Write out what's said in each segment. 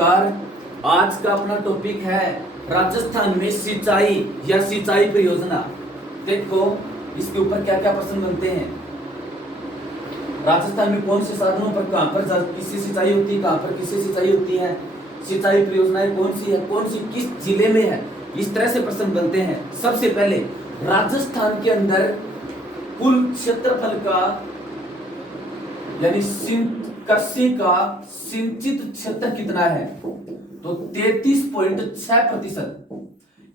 नमस्कार। आज का अपना टॉपिक है राजस्थान में सिंचाई या सिंचाई परियोजना। देखो इसके ऊपर क्या क्या प्रश्न बनते हैं। राजस्थान में कौन से साधनों पर कहां पर किससे सिंचाई होती है, कहां पर किससे सिंचाई होती है, सिंचाई परियोजनाएं कौन सी है, कौन सी किस जिले में है, इस तरह से प्रश्न बनते हैं। सबसे पहले राजस्थान के अंदर कुल क्षेत्रफल का यानी कृषि का सिंचित क्षेत्र कितना है, तो 33.6%।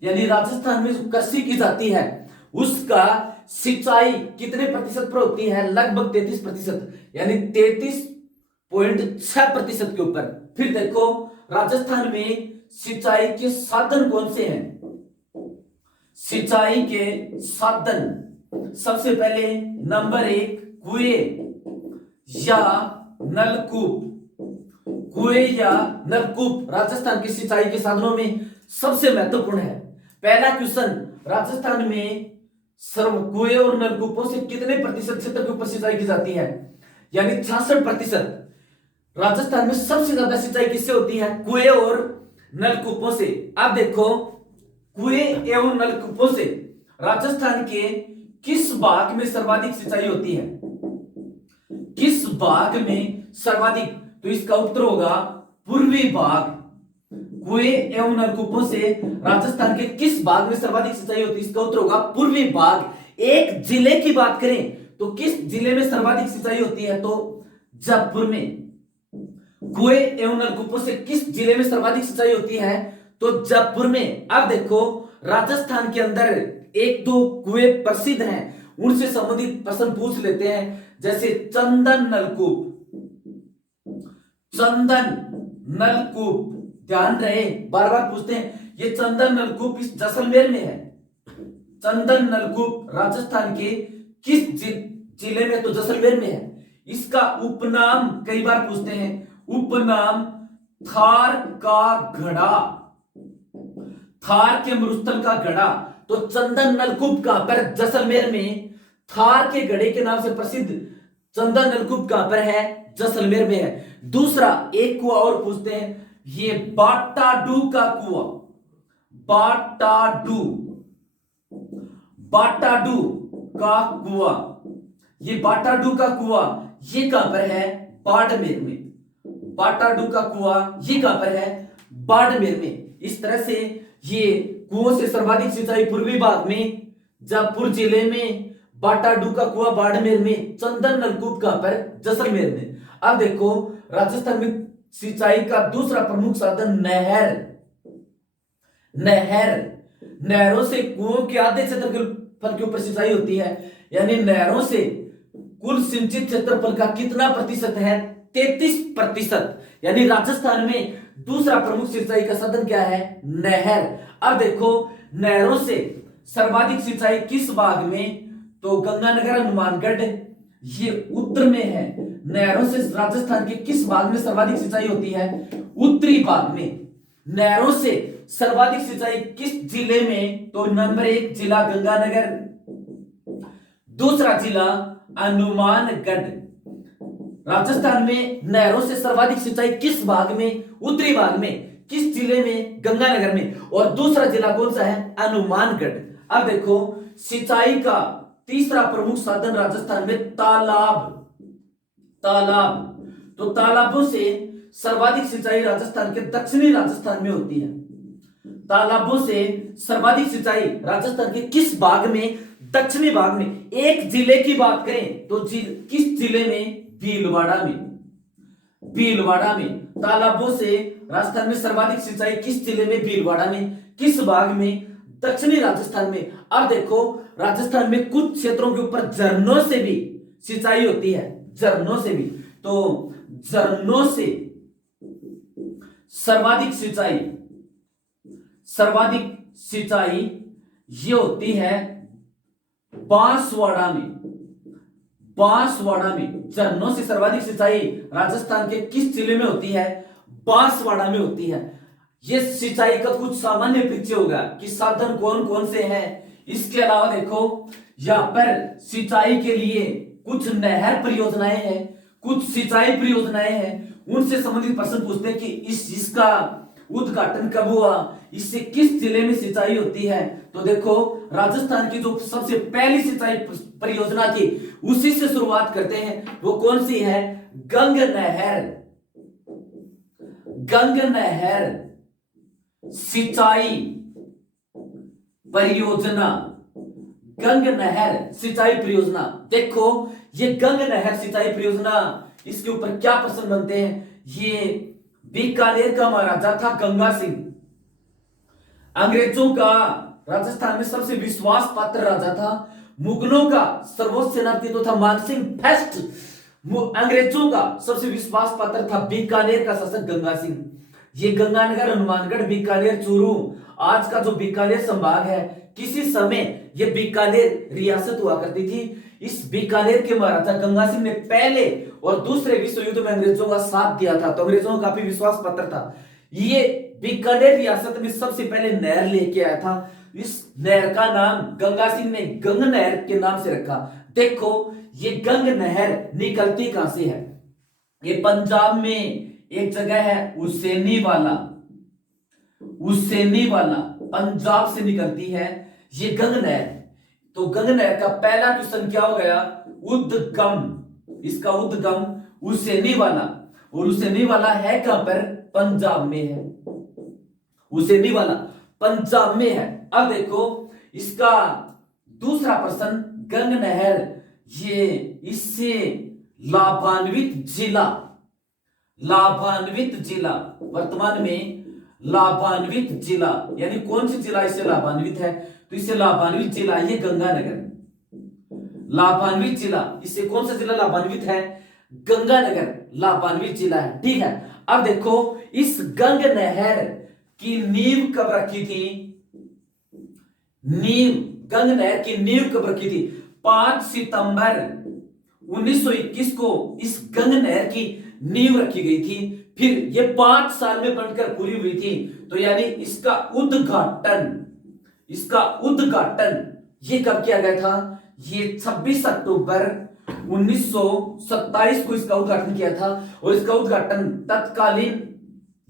यानी राजस्थान में जो कृषि की जाती है उसका सिंचाई कितने प्रतिशत पर होती है, लगभग 33%, यानी 33.6% के ऊपर। फिर देखो राजस्थान में सिंचाई के साधन कौन से हैं। सिंचाई के साधन सबसे पहले नंबर 1 कुएं या नलकूप। कुएं या नलकूप राजस्थान की सिंचाई के साधनों में सबसे महत्वपूर्ण है। पहला क्वेश्चन, राजस्थान में कुएं और नलकूपों से कितने प्रतिशत क्षेत्र के ऊपर सिंचाई की जाती है, यानी 66%। राजस्थान में सबसे ज्यादा सिंचाई किससे होती है, कुएं और नलकूपों से। अब देखो कुएं एवं नलकूपों से राजस्थान के किस भाग में सर्वाधिक सिंचाई होती है, किस भाग में सर्वाधिक, तो इसका उत्तर होगा पूर्वी भाग। कुएं एवं नलकूपों से राजस्थान के किस भाग में सर्वाधिक सिंचाई होती है, इसका उत्तर होगा पूर्वी भाग। एक जिले की बात करें तो किस जिले में सर्वाधिक सिंचाई होती है, तो जयपुर में। कुएं एवं नलकूपों से किस जिले में सर्वाधिक सिंचाई होती है, तो जयपुर में। अब देखो राजस्थान के अंदर एक दो कुएं प्रसिद्ध हैं, उनसे संबंधित प्रश्न पूछ लेते हैं। जैसे चंदन नलकूप, चंदन नलकूप ध्यान रहे, बार बार पूछते हैं। ये चंदन नलकूप इस जैसलमेर में है। चंदन नलकूप राजस्थान के किस जिले में, तो जैसलमेर में है। इसका उपनाम कई बार पूछते हैं, उपनाम थार का घड़ा, थार के मरुस्थल का घड़ा। तो चंदन नलकूप कहां पर, जैसलमेर में। थार के घड़े के नाम से प्रसिद्ध चंदन नलकूप कहां पर है, जैसलमेर में है। दूसरा एक कुआं और पूछते हैं, ये बाटाडू का कुआं, बाटाडू, बाटाडू का कुआं, ये बाटाडू का कुआं ये कहां पर है, बाड़मेर में। बाटाडू का कुआं ये कहां पर है, बाड़मेर में। इस तरह से ये कुओं से सर्वाधिक सिंचाई पूर्वी भाग में, जयपुर जिले में, बाटाडू का कुआं बाड़मेर में, चंदन नलकूप कहां पर, जैसलमेर में। अब देखो राजस्थान में सिंचाई का दूसरा प्रमुख साधन नहर, नहर, नहरों से कुओं के आधे क्षेत्रफल के ऊपर सिंचाई होती है। यानी नहरों से कुल सिंचित क्षेत्रफल का कितना प्रतिशत है, 33%। यानी राजस्थान में दूसरा प्रमुख सिंचाई का साधन क्या है, नहर। अब देखो नहरों से सर्वाधिक सिंचाई किस भाग में, तो गंगानगर हनुमानगढ़ ये उत्तर में है। नहरों से राजस्थान के किस भाग में सर्वाधिक सिंचाई होती है, उत्तरी भाग में। नहरों से सर्वाधिक सिंचाई किस जिले में, तो नंबर 1 जिला गंगानगर, दूसरा जिला हनुमानगढ़। राजस्थान में नहरों से सर्वाधिक सिंचाई किस भाग में, उत्तरी भाग में। किस जिले में, गंगानगर में। और दूसरा जिला कौन सा है, हनुमानगढ़। अब देखो सिंचाई का तीसरा प्रमुख साधन राजस्थान में तालाब, तालाब। तो तालाबों से सर्वाधिक सिंचाई राजस्थान के दक्षिणी राजस्थान में होती है। तालाबों से सर्वाधिक सिंचाई राजस्थान के किस भाग में, दक्षिणी भाग में। एक जिले की बात करें तो किस जिले में, भीलवाड़ा में, भीलवाड़ा में। तालाबों से राजस्थान में सर्वाधिक सिंचाई किस जिले में, भीलवाड़ा में। किस भाग में, दक्षिणी राजस्थान में। अब देखो राजस्थान में कुछ क्षेत्रों के ऊपर झरनों से भी सिंचाई होती है, झरनों से भी। तो झरनों से सर्वाधिक सिंचाई, सर्वाधिक सिंचाई ये होती है बांसवाड़ा में, बांसवाड़ा में। झरनों से सर्वाधिक सिंचाई राजस्थान के किस जिले में होती है, बांसवाड़ा में होती है। ये सिंचाई का कुछ सामान्य परिचय होगा कि साधन कौन कौन से हैं। इसके अलावा देखो यहां पर सिंचाई के लिए कुछ नहर परियोजनाएं हैं, कुछ सिंचाई परियोजनाएं हैं, उनसे संबंधित प्रश्न पूछते हैं कि इसका उद्घाटन कब हुआ, इससे किस जिले में सिंचाई होती है। तो देखो राजस्थान की जो सबसे पहली सिंचाई परियोजना थी उसी से शुरुआत करते हैं। वो कौन सी है? गंग नहर, गंग नहर सिंचाई परियोजना, गंग नहर सिंचाई परियोजना। देखो ये गंग नहर सिंचाई परियोजना, इसके ऊपर क्या प्रश्न बनते हैं? ये बीकानेर का महाराजा था गंगा सिंह, अंग्रेजों का राजस्थान में सबसे विश्वास पात्र राजा था, मुगलों का सर्वोच्च सेनापति तो था मानसिंह फर्स्ट, अंग्रेजों का सबसे विश्वास पात्र था बीकानेर का शासक गंगा सिंह। ये गंगानगर, हनुमानगढ़, बीकानेर, चूरू, आज का जो बीकानेर संभाग है, किसी समय ये बीकानेर रियासत हुआ करती थी। इस बीकानेर के महाराजा गंगा सिंह ने पहले और दूसरे विश्व युद्ध में अंग्रेजों का साथ दिया था, तो अंग्रेजों का काफी विश्वास पात्र था। ये बीकानेर रियासत में सबसे पहले नहर लेके आया था। इस नहर का नाम गंगा सिंह ने गंग नहर के नाम से रखा। देखो ये गंग नहर निकलती कहां से है? ये पंजाब में एक जगह है उसेनी वाला, उसेनी वाला पंजाब से निकलती है ये गंग नहर। तो गंग नहर का पहला क्वेश्चन क्या हो गया? उद्गम, इसका उद्गम उसेनी वाला, और उसेनी वाला है कहां पर? पंजाब में है, उसेनी वाला पंजाब में है। अब देखो इसका दूसरा प्रश्न, गंग नहर ये इससे लाभान्वित जिला, लाभान्वित जिला, वर्तमान में लाभान्वित जिला यानी कौन सी जिला इससे लाभान्वित है? तो इससे लाभान्वित जिला ये गंगानगर, लाभान्वित जिला, इससे कौन सा जिला लाभान्वित है? गंगानगर लाभान्वित जिला है। ठीक है, अब देखो इस गंग नहर की नींव कब रखी थी? नींव, गंग नहर की नींव कब रखी थी? 5 सितंबर 1921 को इस गंग नहर की नींव रखी गई थी। फिर ये 5 साल में बनकर पूरी हुई थी। तो यानी इसका उद्घाटन, इसका उद्घाटन ये कब किया गया था? ये 26 अक्टूबर 1927 को इसका उद्घाटन किया था, और इसका उद्घाटन तत्कालीन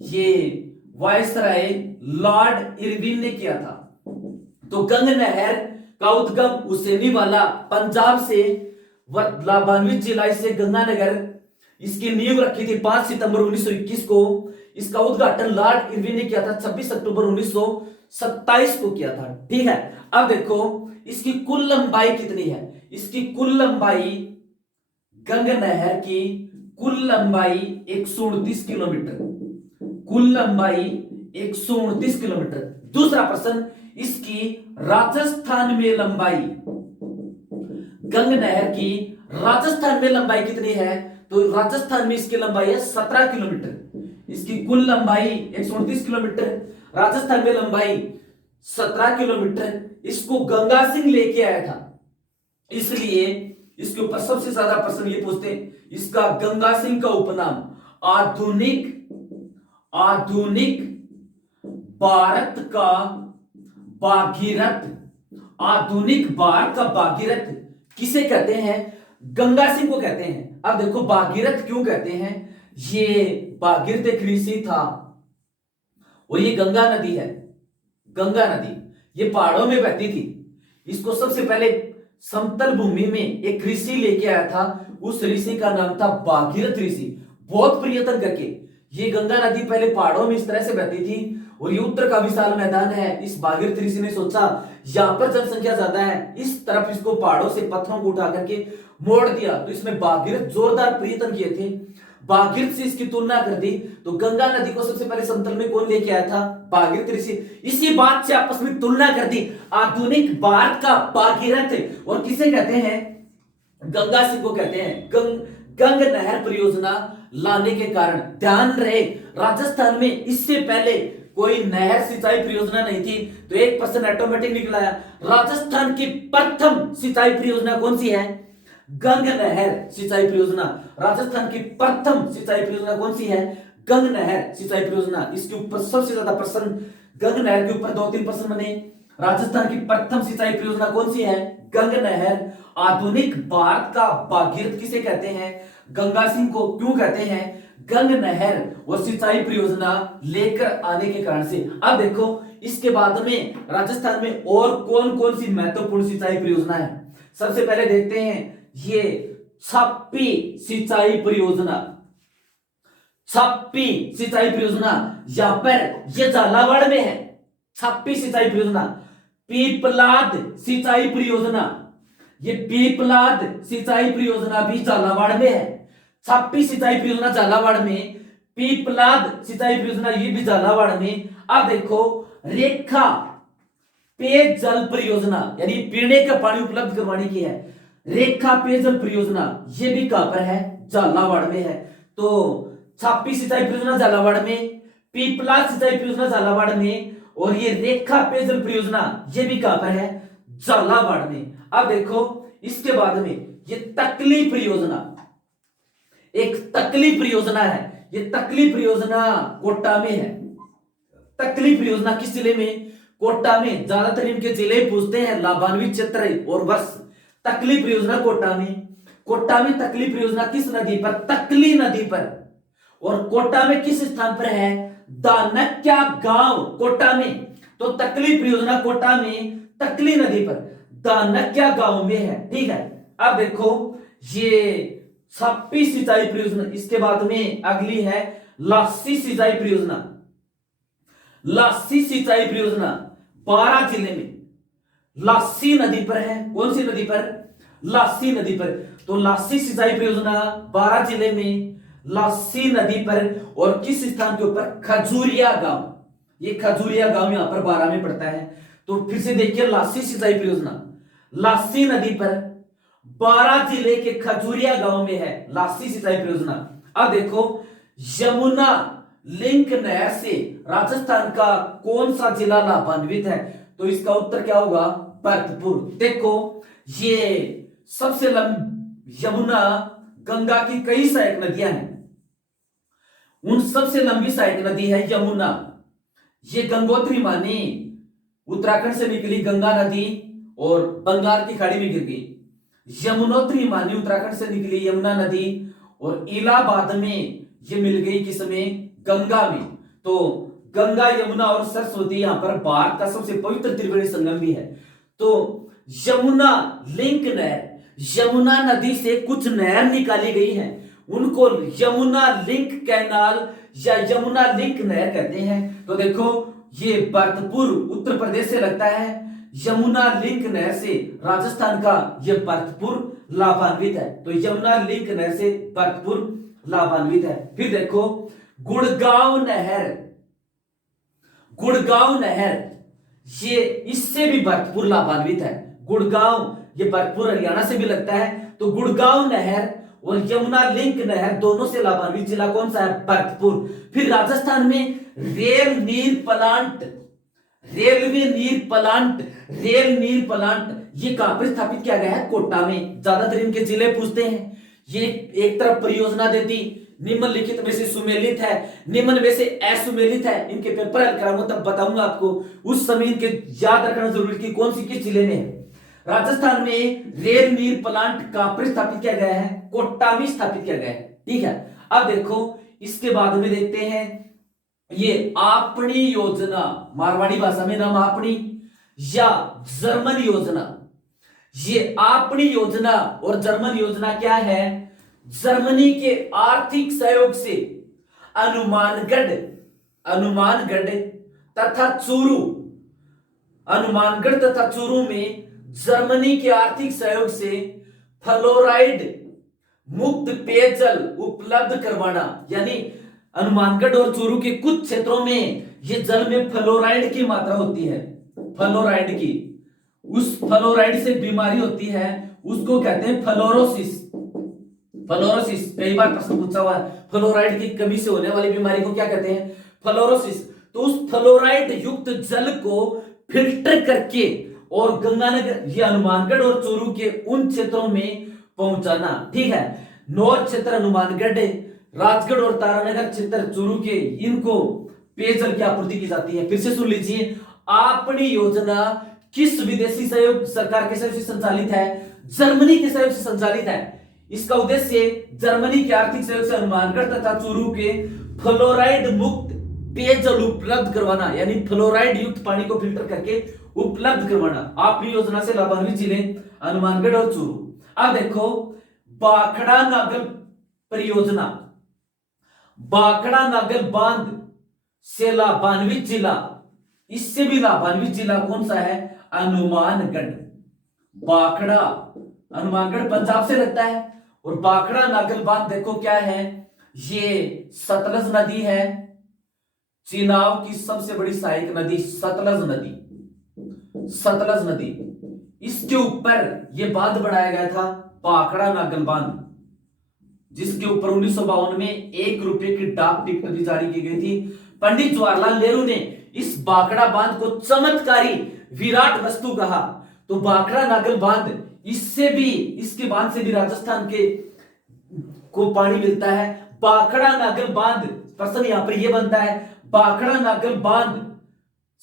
ये वायसराय लॉर्ड इरविन ने किया था। तो गंग नहर का उद्गम उसेनी वाला पंजाब से, लाभान्वित जिला से गंगानगर, इसकी नींव रखी थी 5 सितंबर 1921 को, इसका उद्घाटन लॉर्ड इरविन ने किया था 26 अक्टूबर 1927 को किया था। ठीक है, अब देखो इसकी कुल लंबाई कितनी है? इसकी कुल लंबाई, गंग नहर की कुल लंबाई 129 किलोमीटर, कुल लंबाई 129 किलोमीटर। दूसरा प्रश्न, इसकी राजस्थान में लंबाई, गंग नहर की राजस्थान में लंबाई कितनी है? तो राजस्थान में इसकी लंबाई है 17 किलोमीटर। इसकी कुल लंबाई 129 किलोमीटर, राजस्थान में लंबाई 17 किलोमीटर। इसको गंगा सिंह लेके आया था, इसलिए इसके ऊपर सबसे ज्यादा प्रश्न ये पूछते हैं, इसका गंगा सिंह का उपनाम आधुनिक, आधुनिक भारत का भागीरथ, आधुनिक भारत का भागीरथ किसे कहते हैं? गंगा सिंह को कहते हैं। अब देखो भागीरथ क्यों कहते हैं? ये भागीरथ एक ऋषि था, और ये गंगा नदी है, गंगा नदी ये पहाड़ों में बहती थी। इसको सबसे पहले समतल भूमि में एक ऋषि लेके आया था, उस ऋषि का नाम था भागीरथ ऋषि। बहुत प्रयत्न करके ये गंगा नदी पहले पहाड़ों में इस तरह से बहती थी, और ये उत्तर का विशाल मैदान है। इस भागीरथ ऋषि ने सोचा यहां पर जनसंख्या ज्यादा है, इस तरफ इसको पहाड़ों से पत्थरों को उठा करके मोड़ दिया। तो इसमें भागीरथ जोरदार प्रयत्न किए थे, भागीरथ से इसकी तुलना कर दी। तो गंगा नदी को सबसे पहले समतल में कौन लेके आया था? भागीरथ ऋषि। इसी बात से आपस में तुलना कर दी, आधुनिक भारत का भागीरथ। और किसे कहते हैं? गंगा सिंह को कहते हैं। गंग नहर परियोजना लाने के कारण, ध्यान रहे राजस्थान में इससे पहले कोई नहर सिंचाई परियोजना नहीं थी, तो एक प्रश्न ऑटोमेटिक निकला है। राजस्थान की प्रथम सिंचाई परियोजना कौन सी है? गंग नहर सिंचाई परियोजना। राजस्थान की प्रथम सिंचाई परियोजना कौन सी है? गंग नहर सिंचाई परियोजना। इसके ऊपर सबसे ज्यादा प्रश्न, गंग नहर के ऊपर 2-3 प्रश्न बने। राजस्थान की प्रथम सिंचाई परियोजना कौन सी है? गंग नहर। आधुनिक भारत का भागीरथ किसे कहते हैं? गंगा सिंह को। क्यों कहते हैं? गंग नहर और सिंचाई परियोजना लेकर आने के कारण से। अब देखो इसके बाद में राजस्थान में और कौन कौन सी महत्वपूर्ण सिंचाई परियोजना है। सबसे पहले देखते हैं ये छापी सिंचाई परियोजना। छापी सिंचाई परियोजना यहां पर ये झालावाड़ में है। छापी सिंचाई परियोजना। पीपलाद सिंचाई परियोजना, ये पीपलाद सिंचाई परियोजना भी झालावाड़ में है। छापी सिंचाई परियोजना झालावाड़ में, पीपलाद सिंचाई परियोजना ये भी झालावाड़ में। अब देखो रेखा पेयजल परियोजना यानी पीने का पानी उपलब्ध करवाने की है। रेखा पेयजल परियोजना ये भी कहां पर है? झालावाड़ में है। तो छापी सिंचाई परियोजना झालावाड़ में, पीपलाद सिंचाई परियोजना झालावाड़ में, और ये रेखा पेयजल परियोजना ये भी कहां पर है? झालावाड़ में। अब देखो इसके बाद में ये तकली परियोजना, एक तकली परियोजना है। ये तकली परियोजना कोटा में है। तकली परियोजना किस जिले में? कोटा में। ज्यादातर इनके जिले पूछते हैं, लाभान्वित क्षेत्र और वर्ष। तकली परियोजना कोटा में। कोटा में तकली परियोजना किस नदी पर? तकली नदी पर। और कोटा में किस स्थान पर है? दानक्या गांव कोटा में। तो तकली परियोजना कोटा में तकली नदी पर दानक्या गांव में है। ठीक है। अब देखो ये छापी सिंचाई परियोजना। इसके बाद में अगली है लासी सिंचाई परियोजना। लासी सिंचाई परियोजना 12 जिले में लासी नदी पर है। कौन सी नदी पर? लासी नदी पर। तो लासी सिंचाई परियोजना 12 जिले में लासी नदी पर। और किस स्थान के ऊपर? खजूरिया गांव। ये खजूरिया गांव यहां पर 12 में पड़ता है। तो फिर से देखिए लासी सिंचाई परियोजना लासी नदी पर 12 जिले के खजूरिया गांव में है लासी सिंचाई परियोजना। अब देखो यमुना लिंक नहर से राजस्थान का कौन सा जिला लाभान्वित है? तो इसका उत्तर क्या होगा? भरतपुर। देखो ये सबसे लंबी यमुना गंगा की कई सहायक नदियां हैं। उन सबसे लंबी सहायक नदी है यमुना। ये गंगोत्री मानी उत्तराखंड से निकली गंगा नदी और बंगाल की खाड़ी में गिर गई। यमुनोत्री मानी उत्तराखंड से निकली यमुना नदी और इलाहाबाद में ये मिल गई किसमें? गंगा में। तो गंगा, यमुना और सरस्वती यहां पर भारत का सबसे पवित्र त्रिवेणी संगम भी है। तो यमुना लिंक नहर, यमुना नदी से कुछ नहर निकाली गई है, उनको यमुना लिंक कैनाल या यमुना लिंक नहर कहते हैं। तो देखो ये भरतपुर उत्तर प्रदेश से लगता है। यमुना लिंक नहर से राजस्थान का यह भरतपुर लाभान्वित है। तो यमुना लिंक नहर से भरतपुर लाभान्वित है। फिर देखो गुड़गांव नहर। गुड़गांव नहर ये इससे भी भरतपुर लाभान्वित है। गुड़गांव ये भरतपुर हरियाणा से भी लगता है। तो गुड़गांव नहर और यमुना लिंक नहर दोनों से लाभान्वित जिला कौन सा है? भरतपुर। फिर राजस्थान में रेल नीर प्लांट, रेलवे नीर प्लांट, रेल नीर प्लांट ये कहां पर स्थापित किया गया है? कोटा में। ज्यादातर इनके जिले पूछते हैं। ये एक तरफ परियोजना देती निम्नलिखित में से सुमेलित है, निम्न में से असुमेलित है। इनके पेपर हल कराऊंगा तब बताऊंगा आपको। उस समय इनके याद रखना जरूरी कि कौन सी किस जिले में है। राजस्थान में रेल नीर प्लांट कहां पर स्थापित किया गया है? कोटा में स्थापित किया गया है। ठीक है। अब देखो इसके बाद में देखते हैं ये आपनी योजना, मारवाड़ी भाषा में नाम आपनी या जर्मन योजना। ये आपनी योजना और जर्मन योजना क्या है? जर्मनी के आर्थिक सहयोग से हनुमानगढ़ तथा चूरू, हनुमानगढ़ तथा चूरू में जर्मनी के आर्थिक सहयोग से फ्लोराइड मुक्त पेयजल उपलब्ध करवाना। यानी हनुमानगढ़ और चूरू के कुछ क्षेत्रों में ये जल में फ्लोराइड की मात्रा होती है। फ्लोराइड की, उस फ्लोराइड से बीमारी होती है, उसको कहते हैं फ्लोरोसिस। फ्लोरोसिस कई बार प्रश्न पूछा हुआ है। फ्लोराइड की कमी से होने वाली बीमारी को क्या कहते हैं? फ्लोरोसिस। तो उस फ्लोराइड युक्त जल को फिल्टर करके और गंगानगर, ये हनुमानगढ़ और चूरू के उन क्षेत्रों में पहुंचाना। ठीक है। नॉर्थ क्षेत्र हनुमानगढ़, राजगढ़ और तारानगर क्षेत्र चूरू के, इनको पेयजल की आपूर्ति की जाती है। फिर से सुन लीजिए, आपनी योजना किस विदेशी सहयोग सरकार के सहयोग से संचालित है? जर्मनी के सहयोग से संचालित है। इसका उद्देश्य जर्मनी के आर्थिक सहयोग से हनुमानगढ़ तथा चूरू के फ्लोराइड मुक्त पेयजल उपलब्ध करवाना, यानी फ्लोराइड युक्त पानी को फिल्टर करके उपलब्ध करवाना। आपकी योजना से लाभान्वित जिले हनुमानगढ़ और चूरू। अब देखो भाखड़ा नागल परियोजना, भाखड़ा नागल बांध से लाभान्वित जिला, इससे भी लाभान्वित जिला कौन सा है? हनुमानगढ़। भाखड़ा हनुमानगढ़ पंजाब से लगता है, और भाखड़ा नागल बांध देखो क्या है, ये सतलज नदी है, चुनाव की सबसे बड़ी सहायक नदी सतलज नदी, सतलज नदी, इसके ऊपर यह बांध बनाया गया था, भाखड़ा नागल बांध, जिसके ऊपर 1952 में 1 रुपए की डाक टिकट भी जारी की गई थी। पंडित जवाहरलाल नेहरू ने इस भाखड़ा बांध को चमत्कारी विराट वस्तु कहा। तो भाखड़ा नागल बांध, इससे भी, इसके बांध से भी राजस्थान के को पानी मिलता है। भाखड़ा नागल बांध, प्रश्न यहां पर यह बनता है, भाखड़ा नागल बांध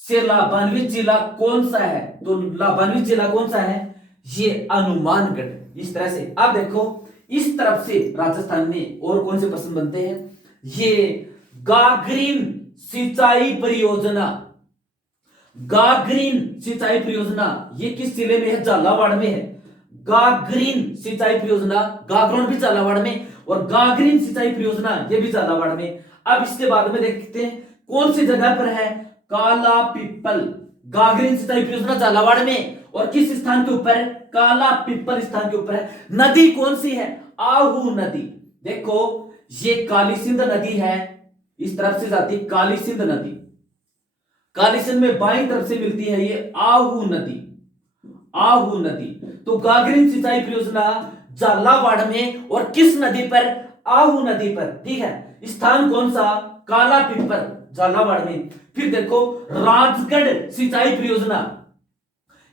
से लाभान्वित जिला कौन सा है? तो लाभान्वित जिला कौन सा है? ये हनुमानगढ़। इस तरह से आप देखो, इस तरफ से राजस्थान में और कौन से प्रश्न बनते हैं? ये गागरीन सिंचाई परियोजना, गागरीन सिंचाई परियोजना ये किस जिले में है? झालावाड़ में है। गागरीन सिंचाई परियोजना, गागरोन भी झालावाड़ में, और गागरीन सिंचाई परियोजना ये भी झालावाड़ में। अब इसके बाद में देखते हैं कौन सी जगह पर है? काला पिपल। गागरीन सिंचाई परियोजना झालावाड़ में, और किस स्थान के ऊपर? काला पिपल स्थान के ऊपर है। नदी कौन सी है? आहू नदी। देखो ये काली सिंध नदी है, इस तरफ से जाती काली सिंध नदी, काली सिंध में बाईं तरफ से मिलती है ये आहू नदी, आहू नदी। तो गागरीन सिंचाई परियोजना झालावाड़ में, और किस नदी पर? आहू नदी पर। ठीक है, स्थान कौन सा? काला पिपल, झालावाड़ में। फिर देखो राजगढ़ सिंचाई परियोजना,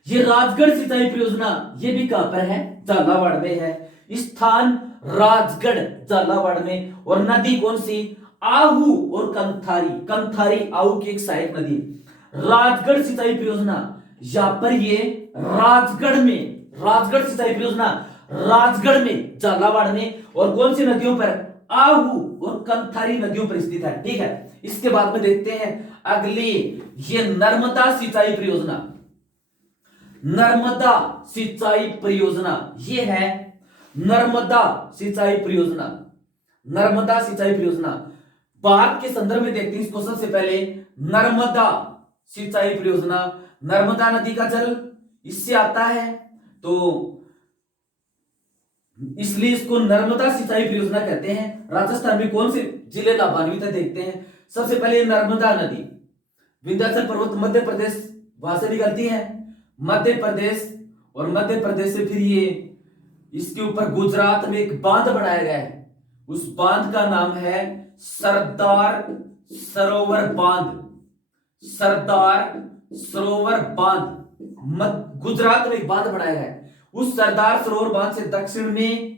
ये राजगढ़ सिंचाई परियोजना ये भी कहां पर है? झालावाड़ में है। स्थान राजगढ़, झालावाड़ में, और नदी कौन सी? आहू और कंथारी, कंथारी आहू की एक सहायक नदी। राजगढ़ सिंचाई परियोजना यहां पर ये राजगढ़ में, राजगढ़ सिंचाई परियोजना राजगढ़ में, झालावाड़ में, और कौन सी नदियों पर? आहू और कंथारी नदियों पर स्थित है। ठीक है, इसके बाद में देखते हैं अगली, ये नर्मदा सिंचाई परियोजना, नर्मदा सिंचाई परियोजना ये है नर्मदा सिंचाई परियोजना, नर्मदा सिंचाई परियोजना। भारत के संदर्भ में देखते हैं इसको। सबसे पहले नर्मदा सिंचाई परियोजना, नर्मदा नदी का जल इससे आता है, तो इसलिए इसको नर्मदा सिंचाई परियोजना कहते हैं। राजस्थान में कौन से जिले लाभान्वित है देखते हैं। सबसे पहले नर्मदा नदी, विंध्याचल पर्वत मध्य प्रदेश वहां से निकलती है, मध्य प्रदेश, और मध्य प्रदेश से फिर ये इसके ऊपर गुजरात में एक बांध बनाया गया है, उस बांध का नाम है सरदार सरोवर बांध, सरदार सरोवर बांध। गुजरात में एक बांध बनाया गया है। उस सरदार सरोवर बांध से दक्षिण में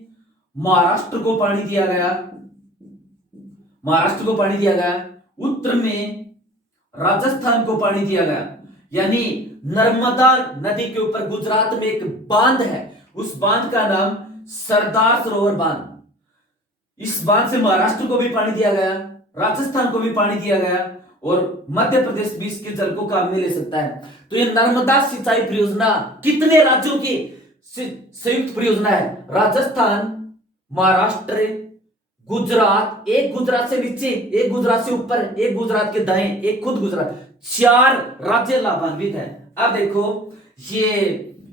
महाराष्ट्र को पानी दिया गया, महाराष्ट्र को पानी दिया गया, उत्तर में राजस्थान को पानी दिया गया। यानी नर्मदा नदी के ऊपर गुजरात में एक बांध है, उस बांध का नाम सरदार सरोवर बांध। इस बांध से महाराष्ट्र को भी पानी दिया गया, राजस्थान को भी पानी दिया गया, और मध्य प्रदेश भी इसके जल को काम में ले सकता है। तो ये नर्मदा सिंचाई परियोजना कितने राज्यों की संयुक्त परियोजना है? राजस्थान, महाराष्ट्र, गुजरात, एक गुजरात से नीचे, एक गुजरात से ऊपर, एक गुजरात के दाएं, एक खुद गुजरात, 4 राज्य लाभान्वित है। अब देखो ये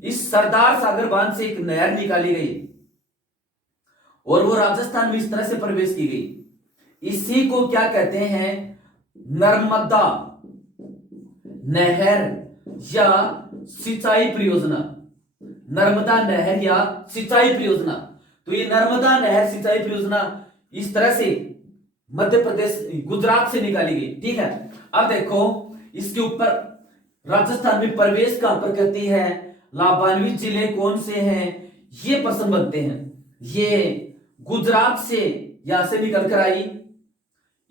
इस सरदार सागर बांध से एक नहर निकाली गई और वो राजस्थान में इस तरह से प्रवेश की गई। इसी को क्या कहते हैं? नर्मदा नहर या सिंचाई परियोजना, नर्मदा नहर या सिंचाई परियोजना। तो ये नर्मदा नहर सिंचाई परियोजना इस तरह से मध्य प्रदेश, गुजरात से निकाली गई। ठीक है, अब देखो इसके ऊपर राजस्थान में प्रवेश कहां पर करती है, लाभान्वित जिले कौन से हैं, ये प्रश्न बनते हैं। ये गुजरात से यहां से निकल कर आई,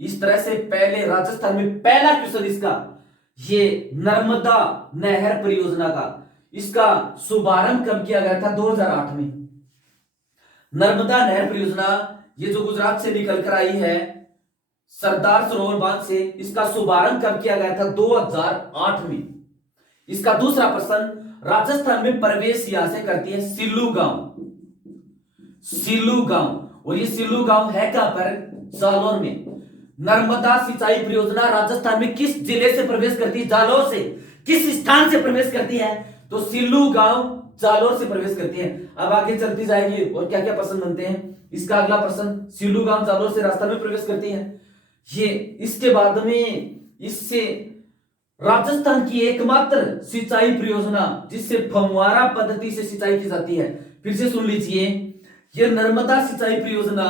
इस तरह से पहले राजस्थान में पहला क्वेश्चन इसका, ये नर्मदा नहर परियोजना का, इसका शुभारंभ कब किया गया था? 2008 में। नर्मदा नहर परियोजना ये जो गुजरात से निकल कर आई है सरदार सरोवर बांध से, इसका शुभारंभ कब किया गया था? 2008 में। इसका दूसरा प्रश्न, राजस्थान में प्रवेश यहां से करती है सिल्लू गांव। सिल्लू गांव, और ये सिल्लू गांव है कहां पर? जालौर में। नर्मदा सिंचाई परियोजना राजस्थान में किस जिले से प्रवेश करती है? जालौर से। किस स्थान से प्रवेश करती है? तो सिल्लू गांव जालौर से प्रवेश करती है। अब आगे चलती जाएगी और क्या क्या प्रश्न बनते हैं। इसका अगला प्रश्न, सिल्लू गांव जालौर से राजस्थान में प्रवेश करती है। ये इसके बाद में इससे राजस्थान की एकमात्र सिंचाई परियोजना जिससे फव्वारा पद्धति से सिंचाई की जाती है। फिर से सुन लीजिए, यह नर्मदा सिंचाई परियोजना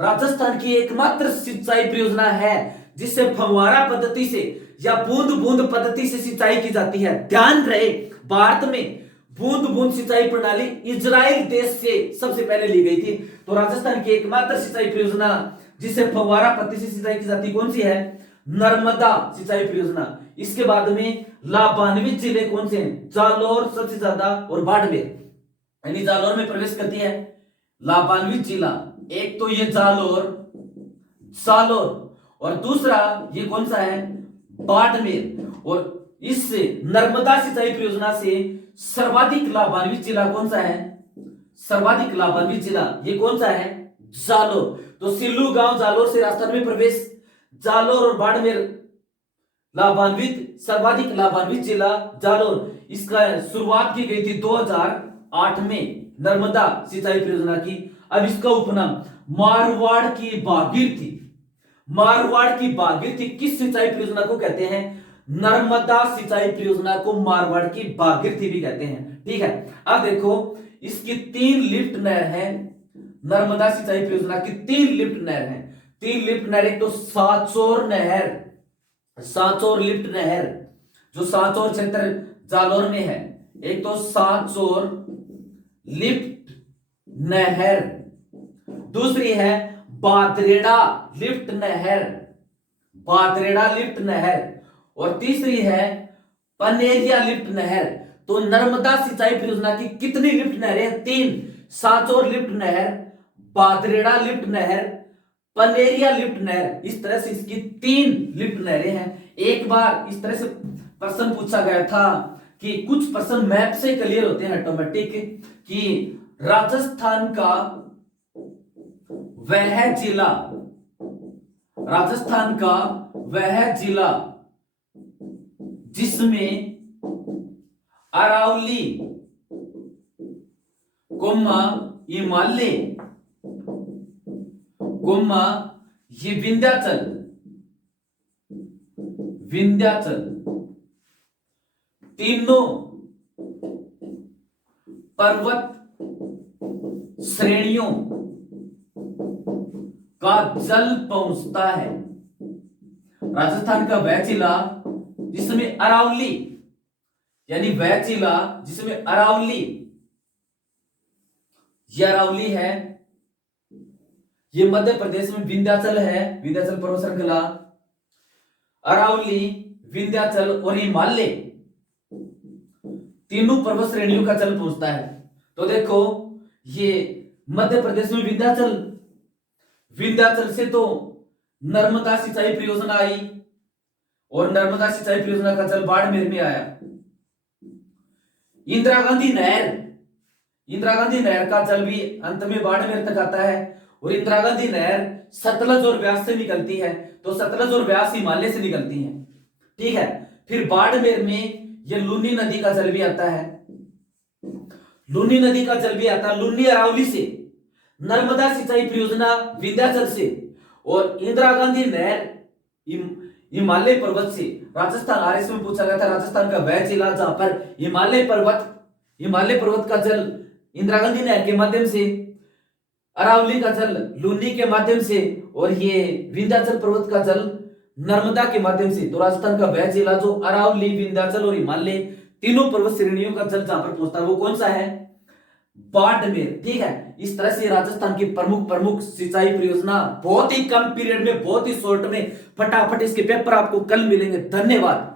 राजस्थान की एकमात्र सिंचाई परियोजना है जिससे फव्वारा पद्धति से या बूंद बूंद पद्धति से सिंचाई की जाती है। ध्यान रहे, भारत में बूंद बूंद सिंचाई प्रणाली इजराइल देश से सबसे पहले ली गई थी। तो राजस्थान की एकमात्र सिंचाई परियोजना जिससे फव्वारा पद्धति से सिंचाई की जाती कौन सी है? नर्मदा सिंचाई परियोजना। इसके बाद में लाभान्वित जिले कौन से हैं? जालौर सबसे ज्यादा और बाड़मेर, यानी जालौर में प्रवेश करती है लाभान्वित जिला। एक तो ये जालौर और दूसरा ये कौन सा है? बाड़मेर। और इससे नर्मदा सिंचाई परियोजना से सर्वाधिक लाभान्वित जिला कौन सा है? सर्वाधिक लाभान्वित जिला ये कौन सा है? जालौर। तो सिल्लू गांव जालौर से राजस्थान में प्रवेश, जालौर और बाड़मेर लाभान्वित, सर्वाधिक लाभान्वित जिला जालौर। इसका शुरुआत की गई थी 2008 में नर्मदा सिंचाई परियोजना की। अब इसका उपनाम मारवाड़ की भागीरथी। मारवाड़ की भागीरथी किस सिंचाई परियोजना को कहते हैं? नर्मदा सिंचाई परियोजना को मारवाड़ की भागीरथी भी कहते हैं। ठीक है, अब देखो इसकी 3 लिफ्ट नहर है। नर्मदा सिंचाई परियोजना की 3 लिफ्ट नहर है। 3 लिफ्ट नहर, एक तो सांचौर नहर, सांचौर लिफ्ट नहर जो सांचौर क्षेत्र जालौर में है। एक तो सांचौर लिफ्ट नहर, दूसरी है बादरेड़ा लिफ्ट नहर, बादरेड़ा लिफ्ट नहर, और तीसरी है पनेरिया लिफ्ट नहर। तो नर्मदा सिंचाई परियोजना की कितनी लिफ्ट नहरें? 3। सांचौर लिफ्ट नहर, बादरेड़ा लिफ्ट नहर, पनेरिया लिफ्ट नहर। इस तरह से इसकी 3 लिफ्ट नहरें हैं। एक बार इस तरह से प्रश्न पूछा गया था कि कुछ प्रश्न मैप से क्लियर होते हैं ऑटोमेटिक, कि राजस्थान का वह जिला, राजस्थान का वह जिला जिसमें अरावली, हिमालय, ये विंध्याचल, तीनों पर्वत श्रेणियों का जल पहुंचता है। राजस्थान का वह जिला जिसमें अरावली, यानी वह जिला जिसमें अरावली, यह अरावली है, ये मध्य प्रदेश में विंध्याचल है, विंध्याचल पर्वत श्रृंखला, अरावली, विंध्याचल और हिमालय, तीनों पर्वत श्रेणियों का जल पहुंचता है। तो देखो ये मध्य प्रदेश में विंध्याचल, विंध्याचल से तो नर्मदा सिंचाई परियोजना आई और नर्मदा सिंचाई परियोजना का जल बाड़मेर में आया। इंदिरा गांधी नहर, इंदिरा गांधी नहर का जल भी अंत में बाड़मेर तक आता है। और इंदिरा गांधी नहर सतलज और व्यास से निकलती है, तो सतलज और व्यास हिमालय से निकलती है। ठीक है, फिर बाड़मेर में ये लूनी नदी का जल भी आता है, लूनी नदी का जल भी आता है, लूनी अरावली से, नर्मदा सिंचाई परियोजना विंध्याचल से, और इंदिरा गांधी नहर हिमालय पर्वत से। राजस्थान आरएस में पूछा गया था, राजस्थान का वह जिला जहां पर हिमालय पर्वत का जल इंदिरा गांधी नहर के माध्यम से, अरावली का जल लूनी के माध्यम से, और ये विंध्याचल पर्वत का जल नर्मदा के माध्यम से। तो राजस्थान का वह जिला जो अरावली, विंध्याचल और हिमालय तीनों पर्वत श्रेणियों का जल जहां पर पहुंचता है वो कौन सा है? बाड़मेर। ठीक है, इस तरह से राजस्थान की प्रमुख सिंचाई परियोजना बहुत ही कम पीरियड में, बहुत ही शॉर्ट में, फटाफट इसके पेपर आपको कल मिलेंगे। धन्यवाद।